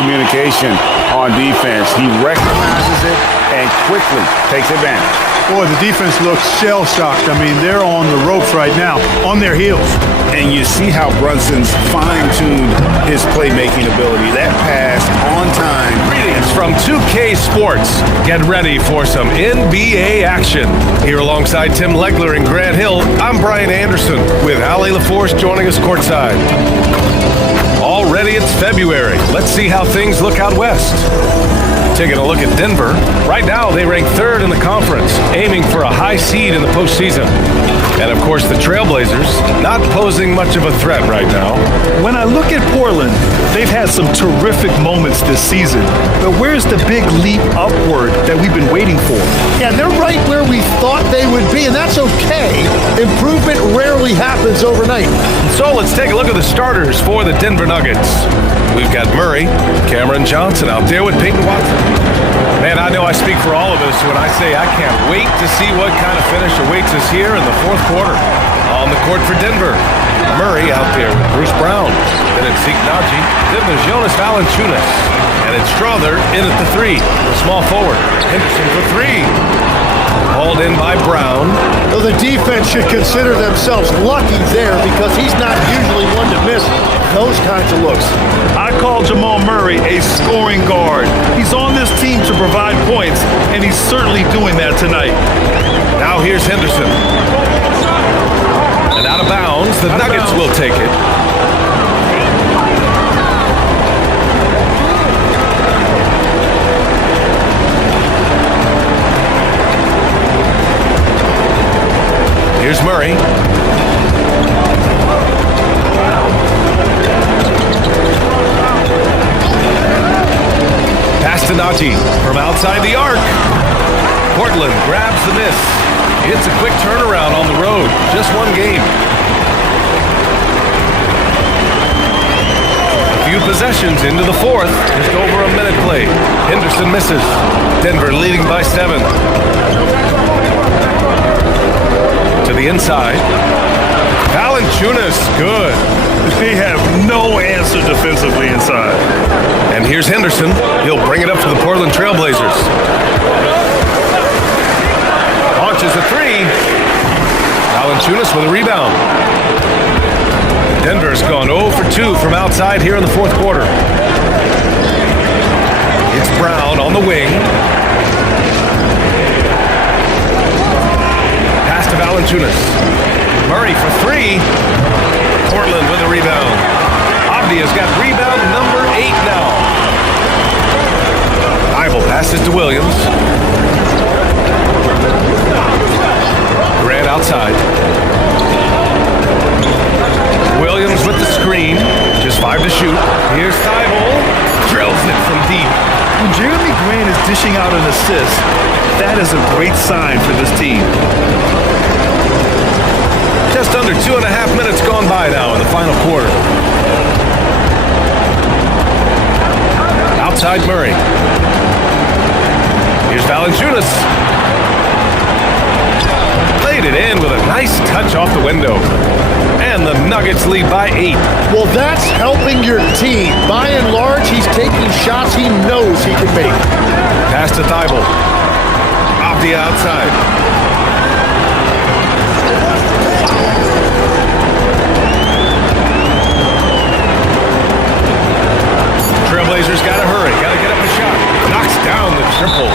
miscommunication on defense. He recognizes it and quickly takes advantage. Boy, the defense looks shell-shocked. I mean, they're on the ropes right now, on their heels. And you see how Brunson's fine-tuned his playmaking ability. That pass on time. Greetings from 2K Sports. Get ready for some NBA action. Here alongside Tim Legler and Grant Hill, I'm Brian Anderson with Ali LaForce joining us courtside. Already it's February. Let's see how things look out west. Taking a look at Denver. Right now, they rank third in the conference, aiming for a high seed in the postseason. And of course, the Trailblazers, not posing much of a threat right now. When I look at Portland, they've had some terrific moments this season. But where's the big leap upward that we've been waiting for? Yeah, they're right where we thought they would be, and that's okay. Improvement rarely happens overnight. So let's take a look at the starters for the Denver Nuggets. We've got Murray, Cameron Johnson out there with Peyton Watson. Man, I know I speak for all of us when I say I can't wait to see what kind of finish awaits us here in the fourth quarter. On the court for Denver, Murray out there with Bruce Brown. Then it's Zeke Naji. Then there's Jonas Valanciunas. And it's Strother in at the three. The small forward. Henderson for three. Hauled in by Brown. Well, the defense should consider themselves lucky there because he's not usually one to miss those kinds of looks. I call Jamal Murray a scoring guard. He's on this team to provide points, and he's certainly doing that tonight. Now here's Henderson. And out of bounds, the Nuggets will take it. Here's Murray. Pass to Naji from outside the arc. Portland grabs the miss. It's a quick turnaround on the road. Just one game. A few possessions into the fourth. Just over a minute played. Henderson misses. Denver leading by 7. To the inside. Valanciunas, good. They have no answer defensively inside. And here's Henderson. He'll bring it up to the Portland Trailblazers. Launches a three. Valanciunas with a rebound. Denver's gone 0 for 2 from outside here in the fourth quarter. It's Brown on the wing. Pass to Valanciunas. Murray for three. Portland with a rebound. Abdia's got rebound number 8 now. Ivel passes to Williams. Grant outside. Williams with the screen. Just 5 to shoot. Here's Ivel. Drills it from deep. When Jeremy Grant is dishing out an assist, that is a great sign for this team. Just under 2.5 minutes gone by now in the final quarter. Outside Murray. Here's Valanciunas. Laid it in with a nice touch off the window. And the Nuggets lead by 8. Well, that's helping your team. By and large, he's taking shots he knows he can make. Pass to Thibault. Off the outside. Trailblazers got to hurry. Got to get up a shot. Knocks down the triple.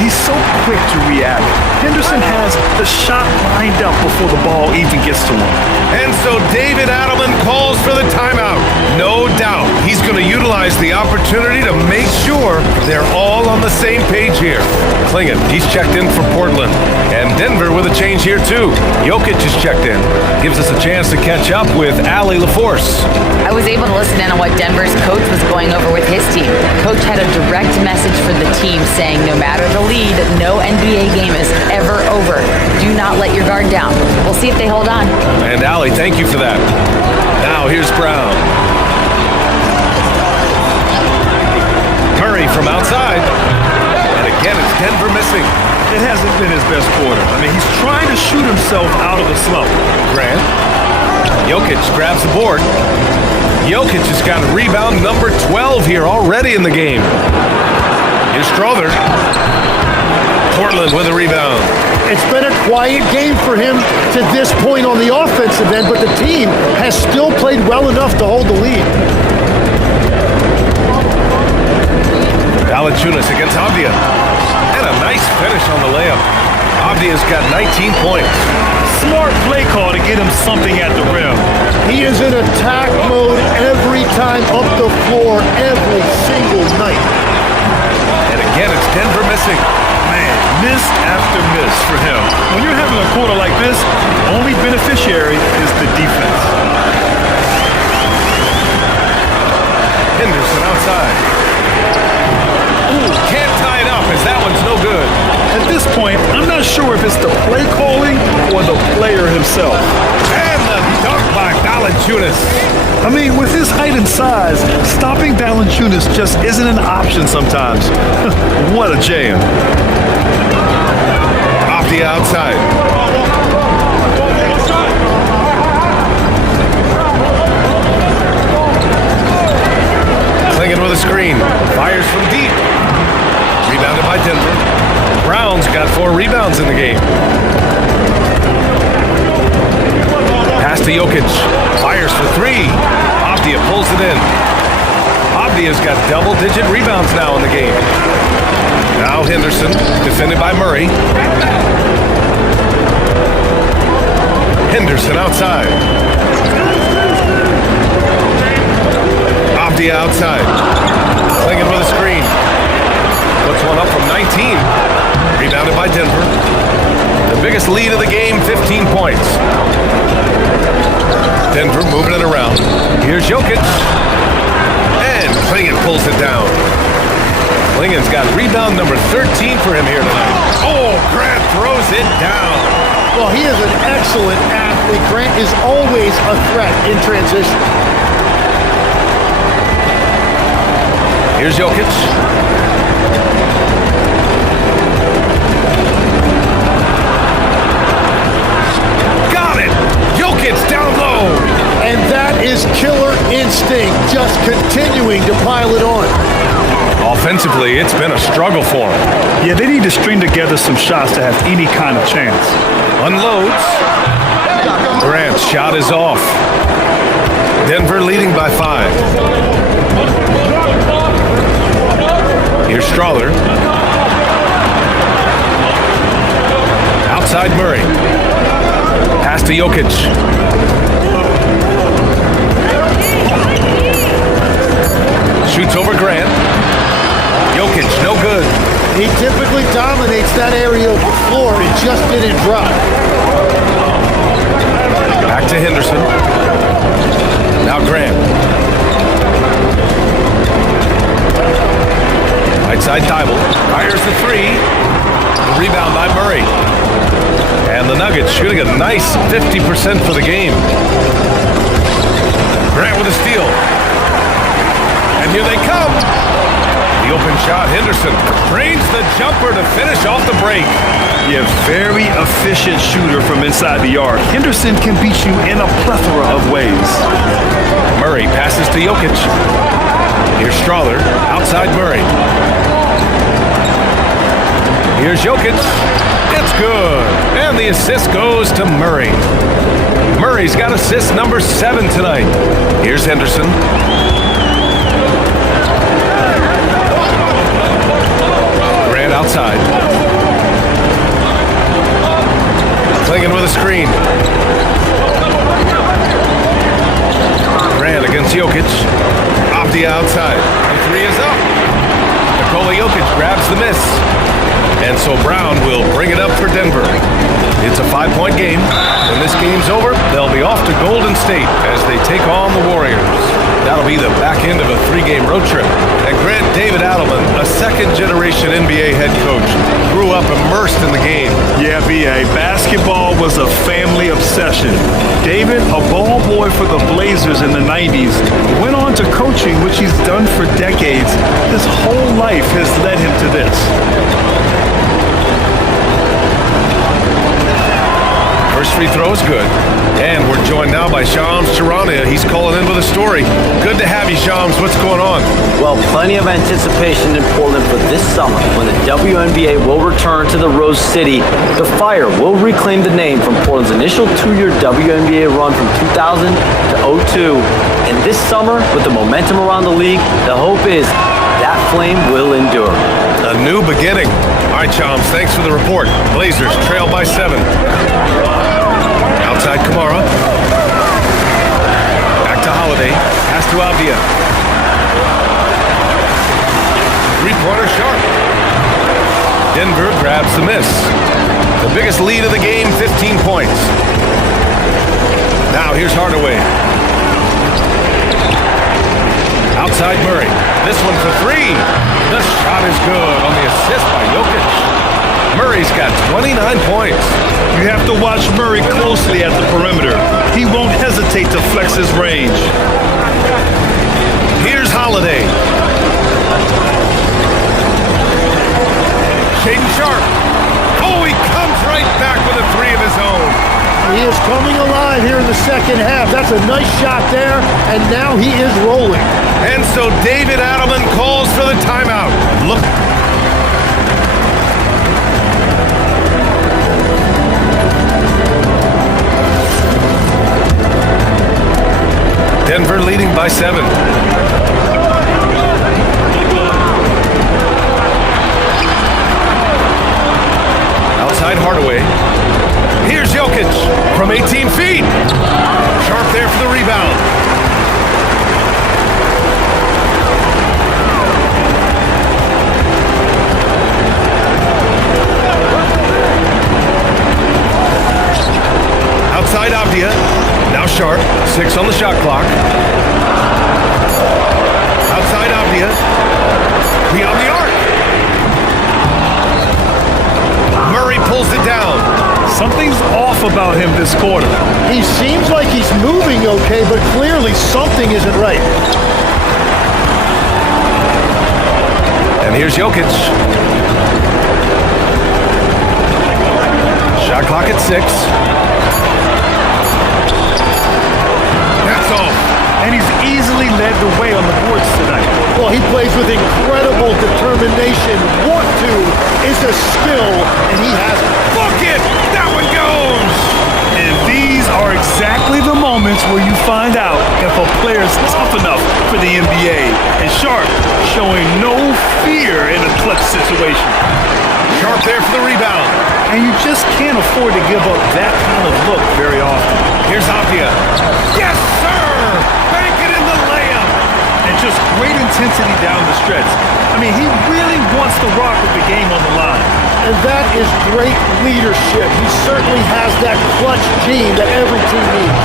He's so quick to react. Henderson has the shot lined up before the ball even gets to him. And so David Adelman calls for the timeout. No doubt he's going to utilize the opportunity to make sure they're all on the same page here. Klingin, he's checked in for Portland. And Denver with a change here too. Jokic is checked in. Gives us a chance to catch up with Ali LaForce. I was able to listen in on what Denver's coach was going over with his team. Coach had a direct message for the team saying no matter the lead, no NBA game is ever over. Do not let your guard down. We'll see if they hold on. And Ali, thank you for that. Now here's Brown. Murray from outside. And again, it's Denver missing. It hasn't been his best quarter. I mean, he's trying to shoot himself out of the slump. Grant. Jokic grabs the board. Jokic has got rebound number 12 here already in the game. Here's Strother. Portland with a rebound. It's been a quiet game for him to this point on the offensive end, but the team has still played well enough to hold the lead. Valanciunas against Avdija. And a nice finish on the layup. Avdija's got 19 points. Smart play call to get him something at the rim. He is in attack mode every time up the floor, every single night. And again, it's Denver missing. Man, miss after miss for him. When you're having a quarter like this, the only beneficiary is the defense. Henderson outside. Ooh, can't tie it up as that one's no good. At this point, I'm not sure if it's the play calling or the player himself. And the dunk by Valanciunas. I mean, with his height and size, stopping Valanciunas just isn't an option sometimes. What a jam. Off the outside. Clingan with a screen. Fires from deep. Rebounded by Denver. Brown's got 4 rebounds in the game. Pass to Jokic. Fires for 3. Avdija pulls it in. Avdija's got double-digit rebounds now in the game. Now Henderson, defended by Murray. Henderson outside. Avdija outside. Clingan with a screen. Puts one up from 19. Rebounded by Denver. The biggest lead of the game, 15 points. Denver moving it around. Here's Jokic. And Clingan pulls it down. Clingan's got rebound number 13 for him here tonight. Oh, Grant throws it down. Well, he is an excellent athlete. Grant is always a threat in transition. Here's Jokic. Got it! Jokic down low! And that is killer instinct, just continuing to pile it on. Offensively, it's been a struggle for him. Yeah, they need to string together some shots to have any kind of chance. Unloads. Grant's shot is off. Denver leading by 5. Here's Strother. Outside Murray. Pass to Jokic. Shoots over Grant. Jokic, no good. He typically dominates that area of the floor. It just didn't drop. Back to Henderson. Now Grant. Right side Thibault. Fires the 3. The rebound by Murray. And the Nuggets shooting a nice 50% for the game. Grant with a steal. And here they come. The open shot, Henderson drains the jumper to finish off the break. Yeah, very efficient shooter from inside the arc. Henderson can beat you in a plethora of ways. Murray passes to Jokic. Here's Strother, outside Murray. Here's Jokic. It's good. And the assist goes to Murray. Murray's got assist number 7 tonight. Here's Henderson. Grant outside. Clingan with a screen. Grant against Jokic. Avdija outside. The 3 is up. Nikola Jokic grabs the miss. And so Brown will bring it up for Denver. It's a 5-point game. When this game's over, they'll be off to Golden State as they take on the Warriors. That'll be the back end of a 3-game road trip. And Grant David Adelman, a second-generation NBA head coach, grew up immersed in the game. Yeah, B.A., basketball was a family obsession. David, a ball boy for the Blazers in the 90s, went on to coaching, which he's done for decades. His whole life has led him to this. First free throw is good. And we're joined now by Shams Charania. He's calling in with a story. Good to have you, Shams. What's going on? Well, plenty of anticipation in Portland for this summer when the WNBA will return to the Rose City. The Fire will reclaim the name from Portland's initial 2-year WNBA run from 2000 to 02. And this summer, with the momentum around the league, the hope is that flame will endure. A new beginning. All right, Shams, thanks for the report. Blazers trail by 7. Outside Kamara. Back to Holiday. Pass to Avdia. Three-pointer Sharp. Denver grabs the miss. The biggest lead of the game, 15 points. Now here's Hardaway. Outside Murray. This one for 3. The shot is good on the assist by Jokic. Murray's got 29 points. You have to watch Murray closely at the perimeter. He won't hesitate to flex his range. Here's Holiday. Shaedon Sharp. Oh, he comes right back with a 3 of his own. He is coming alive here in the second half. That's a nice shot there, and now he is rolling. And so David Adelman calls for the timeout. Look. Denver leading by 7. Outside Hardaway. Here's Jokic from 18 feet. Sharp there for the rebound. Outside Avdia. Now Sharp. 6 on the shot clock. Outside Avdia. Beyond the arc. Murray pulls it down. Something's off about him this quarter. He seems like he's moving okay, but clearly something isn't right. And here's Jokic. Shot clock at 6. That's all. And he's easily led the way on the boards tonight. Well, he plays with incredible determination. Want to is a skill, and he has it. Book it! That one goes! And these are exactly the moments where you find out if a player's tough enough for the NBA. And Sharp showing no fear in a clutch situation. Sharp there for the rebound. And you just can't afford to give up that kind of look very often. Here's Avdia. Yes, sir! Bank it in the layup! And just great intensity down the stretch. I mean, he really wants to rock with the game on the line. And that is great leadership. He certainly has that clutch gene that every team needs.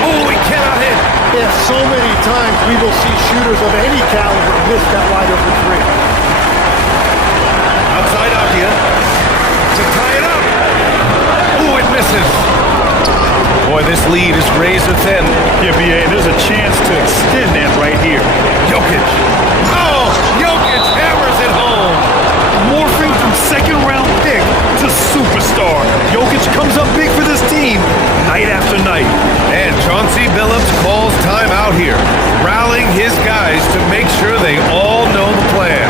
Oh, he cannot hit. Yeah, so many times we will see shooters of any caliber miss that wide open 3. Outside Avdia. To tie it up. Oh, it misses. Boy, this lead is razor thin. Yeah, BA, there's a chance to extend that right here. Jokic. Oh, Jokic hammers it home. Morphing from second-round pick to superstar. Jokic comes up big for this team night after night. And Chauncey Billups calls time out here, rallying his guys to make sure they all know the plan.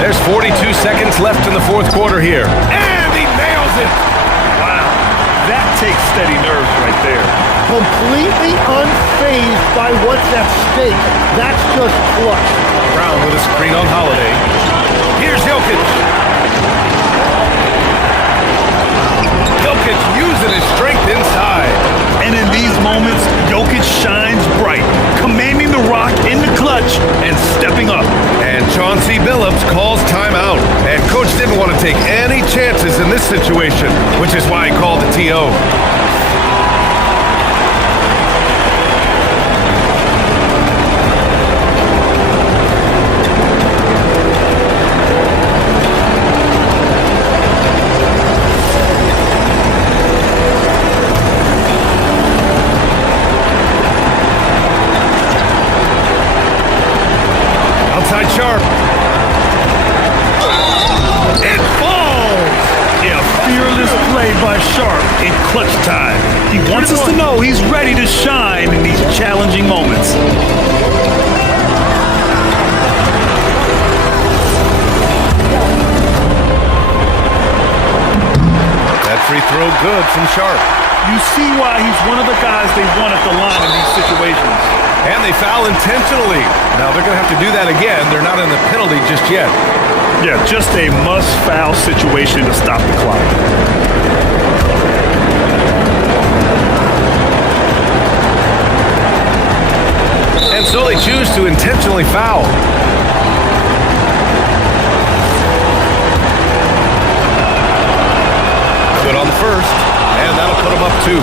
There's 42 seconds left in the fourth quarter here. And he nails it! Wow, that takes steady nerves right there. Completely unfazed by what's at stake. That's just clutch. Brown with a screen on Holiday. Here's Jokic. Jokic using his strength inside. And in these moments, Jokic shines bright, commanding the rock in the clutch and stepping up. And Chauncey Billups calls timeout. And coach didn't want to take any chances in this situation, which is why he called the TO. clutch time. He wants us to know he's ready to shine in these challenging moments. That free throw good from Sharp. You see why he's one of the guys they want at the line in these situations. And they foul intentionally. Now they're going to have to do that again. They're not in the penalty just yet. Yeah, just a must-foul situation to stop the clock. And so they choose to intentionally foul. Good on the first, and that'll put them up 2.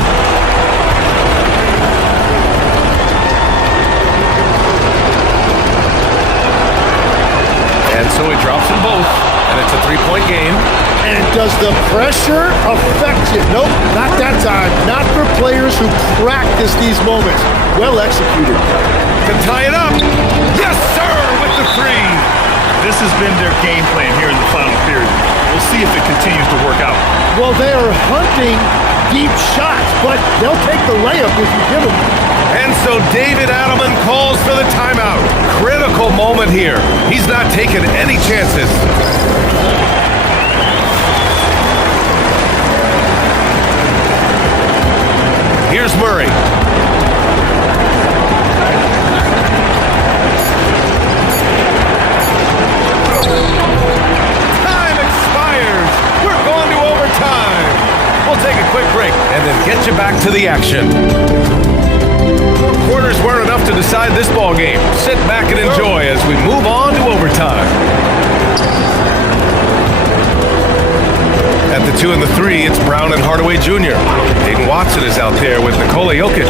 And so he drops them both, and it's a 3-point game. And does the pressure affect you? Nope, not that time. Not for players who practice these moments. Well executed. Can tie it up. Yes, sir, with the 3. This has been their game plan here in the final period. We'll see if it continues to work out. Well, they are hunting deep shots, but they'll take the layup if you give them. And so David Adelman calls for the timeout. Critical moment here. He's not taking any chances. Here's Murray. Time expires. We're going to overtime. We'll take a quick break and then get you back to the action. Quarters weren't enough to decide this ball game. Sit back and enjoy as we move on to overtime. At the 2 and the 3, it's Brown and Hardaway Jr. Peyton Watson is out there with Nikola Jokic.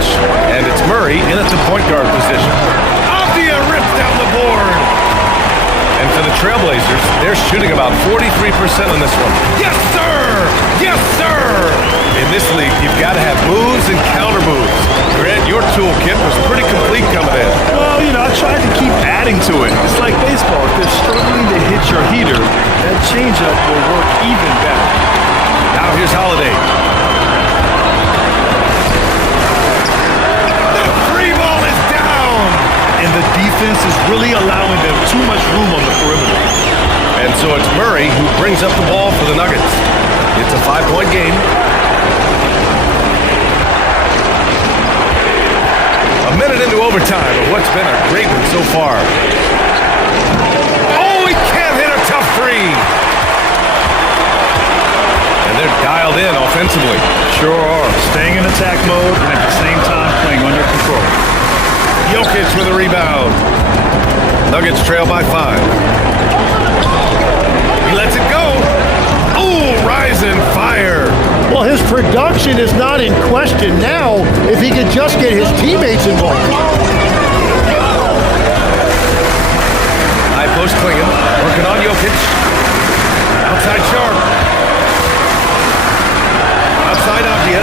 And it's Murray in at the point guard position. Avdia rips down the board. And for the Trailblazers, they're shooting about 43% on this one. Yes, sir! Yes, sir! In this league, you've got to have moves and counter moves. Grant, your toolkit was pretty complete coming in. Well, I tried to keep adding to it. It's like baseball. If they're struggling to hit your heater, that changeup will work even better. Now here's Holiday. The free ball is down! And the defense is really allowing them too much room on the perimeter. And so it's Murray who brings up the ball for the Nuggets. It's a 5-point game. A minute into overtime of what's been a great one so far. Oh, he can't hit a tough 3. And they're dialed in offensively. Sure are. Staying in attack mode and at the same time playing under control. Jokic with a rebound. Nuggets trail by 5. He lets it go. Oh, rising fire. Well, his production is not in question now if he could just get his teammates involved. High post Klingon, working on Jokic. Outside Sharp. Outside Avdia.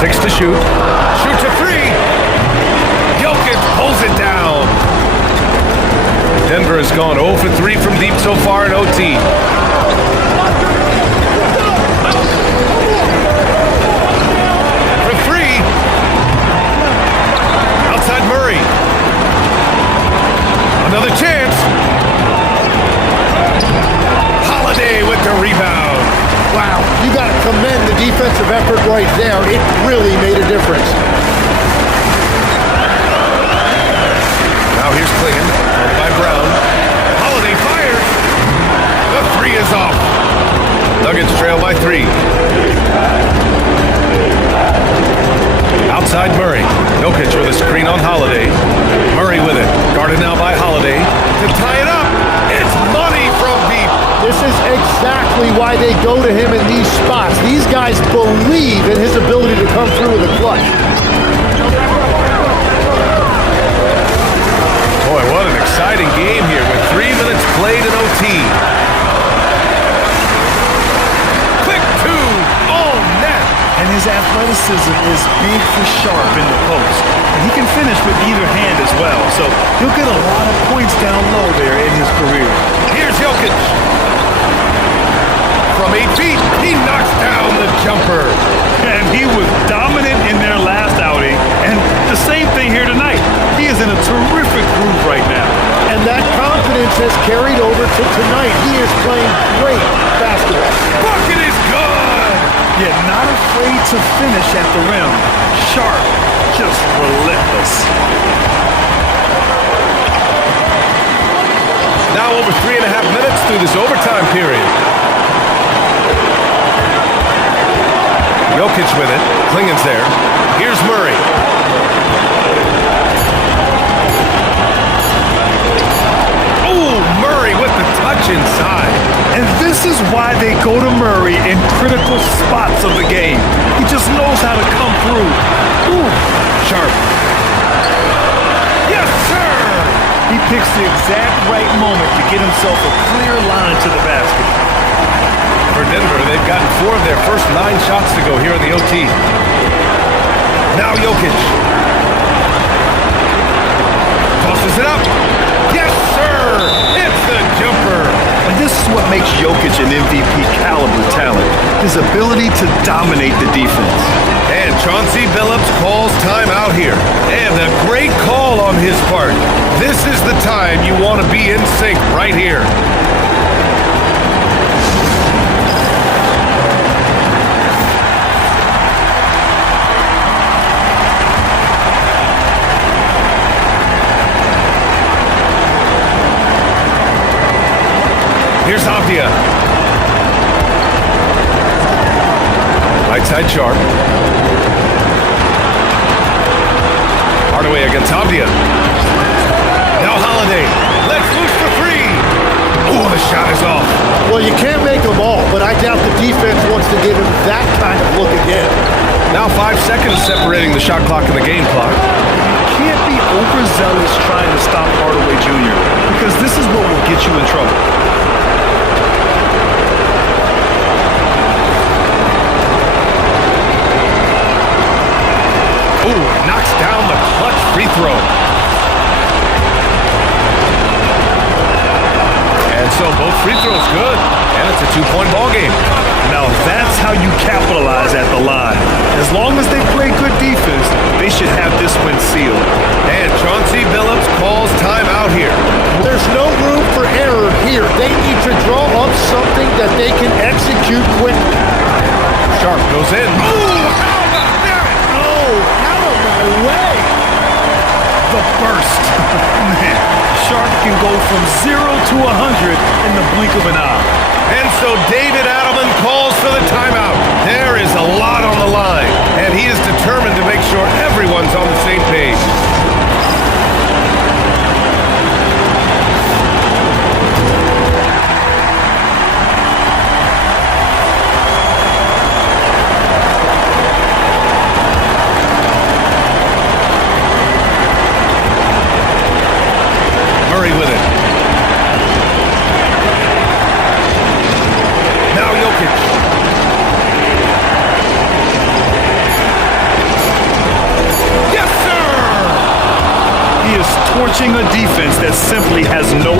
6 to shoot. Shoots a 3. Jokic pulls it down. Denver has gone 0 for 3 from deep so far in OT. For 3. Outside Murray. Another chance. Holiday with the rebound. Wow, you got to commend the defensive effort right there. It really made a difference. Now here's Klingon, followed by Brown. Holiday fires. The 3 is off. Nuggets trail by 3. Outside Murray. Jokic with a screen on Holiday. Murray with it. Guarded now by Holiday. To tie it up. It's money from deep. This is exactly why they go to him in these spots. These guys believe in his ability to come through with a clutch. Boy, what an exciting game here with 3 minutes played in OT. Quick 2 on net. And his athleticism is big for Sharp in the post. And he can finish with either hand as well. So he'll get a lot of points down low there in his career. Here's Jokic. from 8 feet. He knocks down the jumper. And he was dominant in their last outing, and the same thing here tonight. He is in a terrific groove right now. And that confidence has carried over to tonight. He is playing great basketball. Bucket is good. Yet not afraid to finish at the rim. Sharp, just relentless. Now over 3.5 minutes through this overtime period. Jokic with it. Klingen's there. Here's Murray. Oh, Murray with the touch inside. And this is why they go to Murray in critical spots of the game. He just knows how to come through. Ooh, sharp. Yes, sir! He picks the exact right moment to get himself a clear line to the basket. For Denver, they've gotten 4 of their first 9 shots to go here in the OT. Now Jokic. Tosses it up. Yes, sir! It's the jumper. And this is what makes Jokic an MVP caliber talent. His ability to dominate the defense. And Chauncey Billups calls time out here. And a great call on his part. This is the time you want to be in sync right here. Here's Avdia. Right side Sharp. Hardaway against Avdia. Now Holiday. Let's loose for 3. Oh, the shot is off. Well, you can't make them all, but I doubt the defense wants to give him that kind of look again. Now 5 seconds separating the shot clock and the game clock. You can't be overzealous trying to stop Hardaway Jr. because this is what will get you in trouble. Ooh, knocks down the clutch free throw. And so both free throws good. And it's a 2-point ball game. Now that's how you capitalize at the line. As long as they play good defense, they should have this win sealed. And Chauncey Billups calls time out here. There's no room for error here. They need to draw up something that they can execute quickly. Sharp goes in. Ooh, how about that? Oh, out of my way. The burst. Man, Sharp can go from 0 to 100 in the blink of an eye. And so David Adelman calls for the timeout. There is a lot on the line, and he is determined to make sure everyone's on the same page. Murray with it. Now Jokic. Yes, sir! He is torching a defense that simply has no